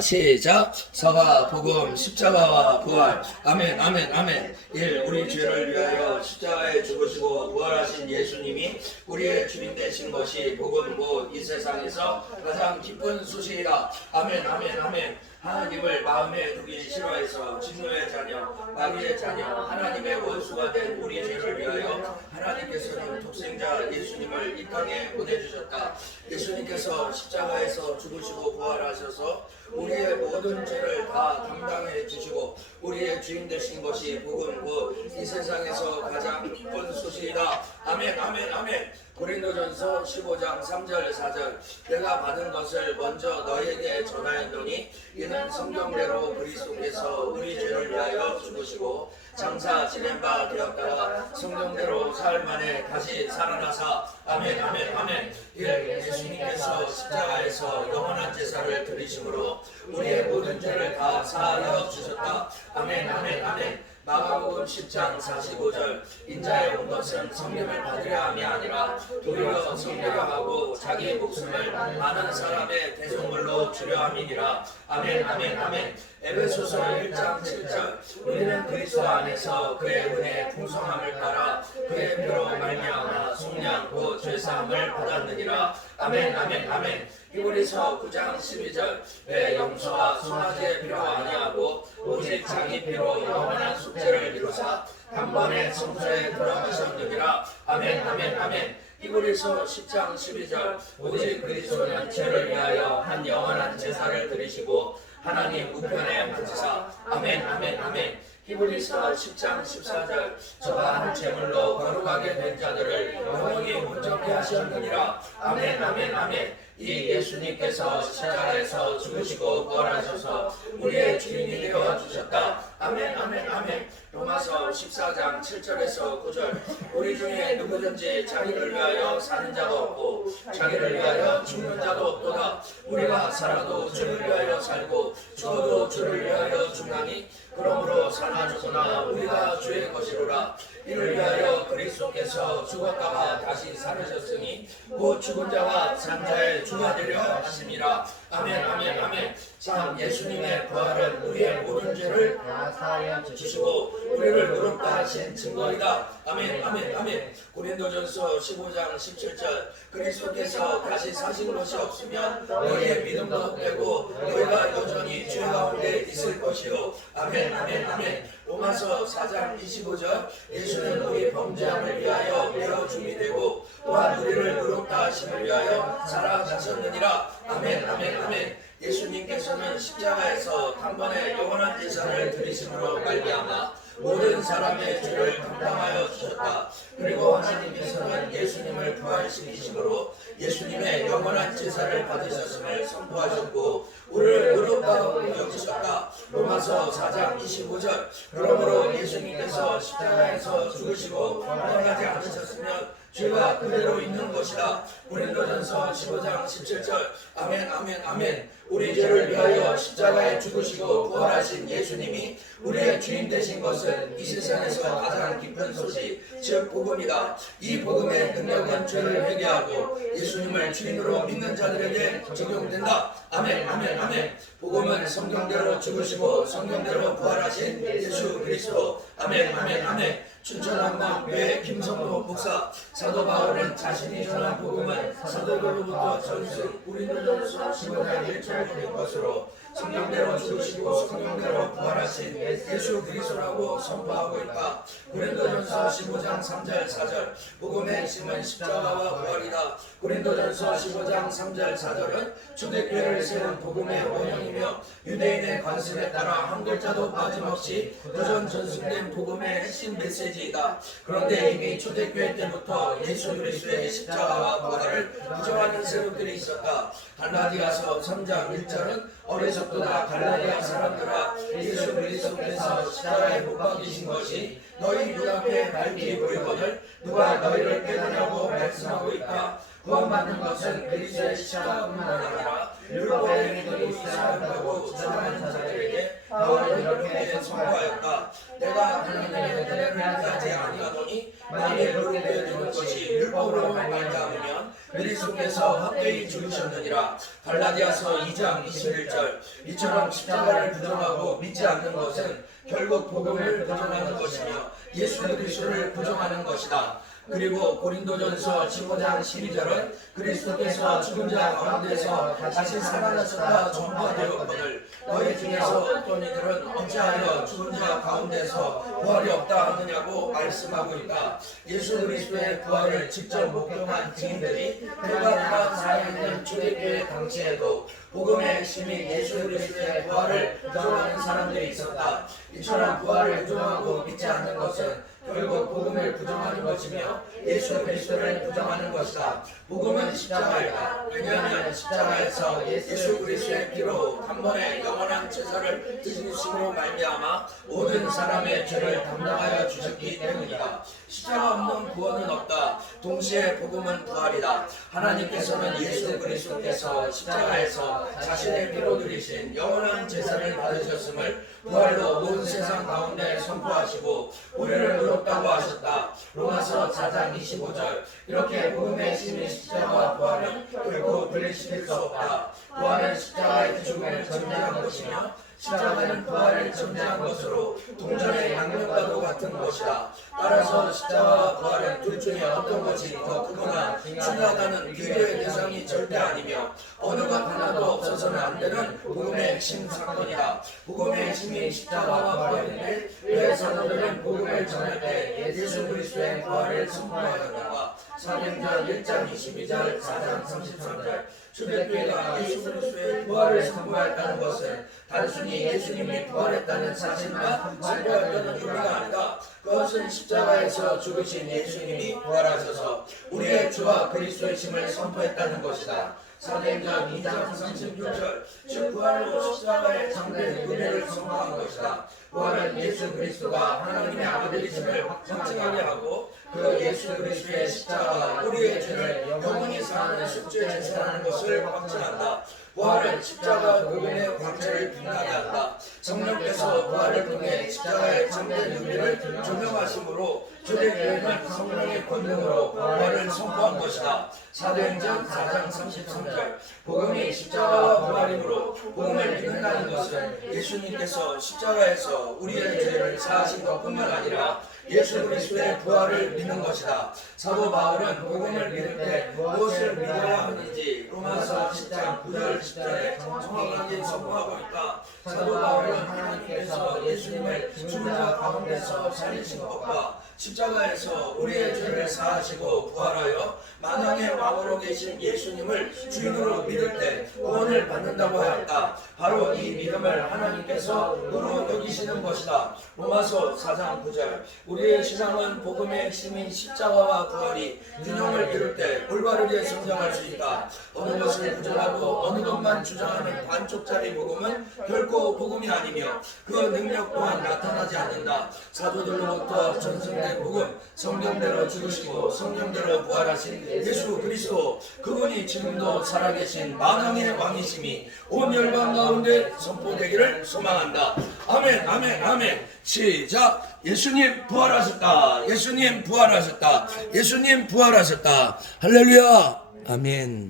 시작. 서가 복음 십자가와 부활. 아멘 아멘 아멘. 1. 우리 죄를 위하여 십자가에 죽으시고 부활하신 예수님이 우리의 주인 되신 것이 복음 곧 이 세상에서 가장 기쁜 소식이다. 아멘 아멘 아멘. 하나님을 마음에 두기 싫어해서 진노의 자녀, 마귀의 자녀, 하나님의 원수가 된 우리 죄를 위하여 하나님께서는 독생자 예수님을 이 땅에 보내주셨다. 예수님께서 십자가에서 죽으시고 부활하셔서 우리의 모든 죄를 다 담당해 주시고 우리의 주인 되신 것이 복음 곧 이 세상에서 가장 기쁜 소식이다. 아멘 아멘 아멘. 고린도전서 15장 3절 4절. 내가 받은 것을 먼저 너희에게 전하였노니 이는 성경대로 그리스도께서 우리 죄를 위하여 죽으시고 장사 지낸 바 되었다가 성경대로 사흘 만에 다시 살아나사. 아멘 아멘 아멘. 예수님께서 십자가에서 영원한 제사를 드리심으로 우리의 모든 죄를 다 사하여 주셨다. 아멘 아멘 아멘. 마가복음 10장 45절. 인자에 온 것은 성령을 받으려 함이 아니라 도리어 섬기려 하고 자기 목숨을 많은 사람의 대속물로 주려 함이니라. 아멘 아멘 아멘. 에베소서 1장 7절. 우리는 그리스도 안에서 그의 은혜의 풍성함을 따라 그의 피로 말미암아 속량 곧 죄사함을 받았느니라. 아멘 아멘 아멘. 히브리서 9장 12절. 내 용서와 송아지의 피로 아니하고 오직 자기 피로 영원한 속죄를 이루사 단번에 성소에 들어가셨느니라. 아멘 아멘 아멘. 히브리서 10장 12절. 오직 그리스도는 죄를 위하여 한 영원한 제사를 드리시고 하나님 우편에 앉으사. 아멘 아멘 아멘. 히브리서 10장 14절. 저가 한 제물로 거룩하게 된 자들을 영원히 온전케 하셨느니라. 아멘 아멘 아멘. 이 예수님께서 십자가에서 죽으시고 부활하셔서 우리의 주인이 되어 주셨다. 아멘 아멘 아멘. 로마서 14장 7절에서 9절. 우리 중에 누구든지 자기를 위하여 사는 자도 없고 자기를 위하여 죽는 자도 없도다. 우리가 살아도 주를 위하여 살고 죽어도 주를 위하여 죽나니 그러므로 사나 죽으나 우리가 주의 것이로라. 이를 위하여 그리스도께서 죽었다가 다시 살으셨으니 곧 죽은 자와 산 자의 주가 되려 하심이라. 아멘 아멘 아멘. 참 예수님의 부활은 우리의 모든 죄를 다 사하여 주시고 우리를 의롭다 하신 증거이다. 아멘 아멘 아멘. 고린도전서 15장 17절. 그리스도께서 다시 사신 것이 없으면 너희의 믿음도 헛되고 너희가 여전히 죄 가운데 있을 것이요. 아멘 아멘 아멘. 로마서 4장 25절. 예수는 우리 범죄함을 위하여 내어 죽이 되고 또한 우리를 의롭다 하심을 위하여 살아가셨느니라. 아멘 아멘 아멘. 예수님께서는 십자가에서 단번에 영원한 제사를 드리심으로 말미암아 모든 사람의 죄를 감당하여 주셨다. 그리고 하나님께서는 예수님을 부활시키심으로 예수님의 영원한 제사를 받으셨음을 선포하셨고 우리를 의롭다고 여기셨다. 로마서 4장 25절. 그러므로 예수님께서 십자가에서 죽으시고 부활하지 않으셨으면 죄가 그대로 있는 것이다. 고린도전서 15장 17절. 아멘 아멘 아멘. 우리 죄를 위하여 십자가에 죽으시고 부활하신 예수님이 우리의 주인 되신 것은 이 세상에서 가장 기쁜 소식 즉 복음이다. 이 복음의 능력은 죄를 회개하고 예수님을 주인으로 믿는 자들에게 적용된다. 아멘 아멘 아멘. 복음은 성경대로 죽으시고 성경대로 부활하신 예수 그리스도. 아멘 아멘 아멘. 춘천한방교회 김성모 목사. 사도 바울은 자신이 전한 복음은 사도들로부터 전승 고린도전서 15장 1절에 된 것으로 성경대로 죽으시고 성경대로 부활하신 예수 그리스도라고 선포하고 있다. 고린도전서 15장 3절 4절. 복음의 핵심은 십자가와 부활이다. 고린도전서 15장 3절 4절은 초대교회를 세운 복음의 원형이며 유대인의 관습에 따라 한 글자도 빠짐없이 도전 전승된 복음의 핵심 메시지이다. 그런데 이미 초대교회 때부터 예수 그리스도의 십자가와 부활을 부정하는 세력들이 있었다. 갈라디아서 3장 1절은 어리석도다 갈라디아 사람들아 예수 그리스도께서 십자가에 못 박히신 것이 너희 눈앞에 밝히 보이거늘 누가 너희를 깨우냐고 말씀하고 있다. 구원받는 것은 그리스도의 십자가뿐만 아니라 율법의 행위도 있어야 한다고 주장하는 자들에게 바울은 이렇게 선포하였다. 내가 하나님의 은혜를 행하지 아니하노니 만일 그렇게 되는 것이 율법으로 말미암으면 그리스도께서 헛되이 죽으셨느니라. 갈라디아서 2장 21절. 이처럼 십자가를 부정하고 믿지 않는 것은 결국 복음을 부정하는 것이며 예수 그리스도를 부정하는 것이다. 그리고 고린도전서 15장 12절은 그리스도께서 죽은 자 가운데서 다시 살아나셨다 전파되었거늘 너희 중에서 어떤 이들은 어찌하여 죽은 자 가운데서 부활이 없다 하느냐고 말씀하고 있다. 예수 그리스도의 부활을 직접 목격한 증인들이 대가가 살아있는 초대교회 당시에도 복음의 핵심인 예수 그리스도의 부활을 부정하는 사람들이 있었다. 이처럼 부활을 부정하고 믿지 않는 것은 결국 복음을 부정하는 것이며 예수 그리스도를 부정하는 것이다. 복음은 십자가이다. 왜냐하면 십자가에서 예수 그리스도의 피로 한 번에 영원한 제사를 드리심으로 말미암아 모든 사람의 죄를 담당하여 주셨기 때문이다. 십자가 없는 구원은 없다. 동시에 복음은 부활이다. 하나님께서는 예수 그리스도께서 십자가에서 자신의 피로 드리신 영원한 제사를 받으셨음을 부활로 온 세상 가운데 선포하시고 우리를 의롭다고 하셨다. 로마서 4장 25절. 이렇게 복음의 힘인 십자가와 부활은 결코 분리시킬 수 없다. 부활은 십자가의 죽음을 전제한 것이며 십자가는 부활을 전제한 것으로 동전의 양면과도 같은 것이다. 따라서 십자가와 부활은 둘 중에 어떤 것이 더 크거나 중요하다는 비교의 대상이 절대 아니며 어느 것 하나도 없어서는 안 되는 복음의 핵심 사건이다. 복음의 핵심이 십자가와 부활인데 왜 사도들은 복음을 전할 때 예수 그리스도의 부활을 선포하였는가? 사도행전 1장 22절 4장 33절. 초대교회가 예수 그리스도의 부활을 선포했다는 것은 단순히 예수님이 부활했다는 사실만 선포했다는 의미가 아니다. 그것은 십자가에서 죽으신 예수님이 부활하셔서 우리의 주와 그리스도의 힘을 선포했다는 것이다. 사도행전 2장 36절. 즉 부활로 십자가의 참된 의미를 선포한 것이다. 부활은 예수 그리스도가 하나님의 아들이심을 확증하게 하고 그 예수 그리스도의 십자가가 우리의 죄를 영원히 사하는 속죄 제사라는 것을 확증한다. 부활은 십자가 복음의 광채를 빛나게 한다. 성령께서 부활을 통해 십자가의 참된 의미를 조명하심으로 초대교회는 성령의 권능으로 부활을 선포한 것이다. 사도행전 4장 33절. 복음이 십자가와 부활이므로 복음을 믿는다는 것은 예수님께서 십자가에서 우리의 죄를 사하신 것뿐만 아니라 예수 그리스도의 부활을 믿는 것이다. 사도 바울은 복음을 믿을 때 무엇을 믿어야 하는지 로마서 10장 9절 10절에 정확하게 선포하고 있다. 사도 바울은 하나님께서 예수님을 죽은 자 가운데서 살리신 것과 십자가에서 우리의 죄를 사하시고 부활하여 만왕의 왕으로 계신 예수님을 주인으로 믿을 때 구원을 받는다고 하였다. 바로 이 믿음을 하나님께서 의로 여기시는 것이다. 로마서 4장 9절. 우리의 신앙은 복음의 핵심인 십자가와 부활이 균형을 이룰 때 올바르게 성장할 수 있다. 어느 것을 부정하고 어느 것만 주장하는 반쪽짜리 복음은 결코 복음이 아니며 그 능력 또한 나타나지 않는다. 사도들로부터 전승된 복음, 성경대로 죽으시고 성경대로 부활하신 예수 그리스도, 그분이 지금도 살아계신 만왕의 왕이심이 온 열방 가운데 선포되기를 소망한다. 아멘, 아멘, 아멘. 시작. 예수님 부활하셨다. 예수님 부활하셨다. 예수님 부활하셨다. 할렐루야. 아멘.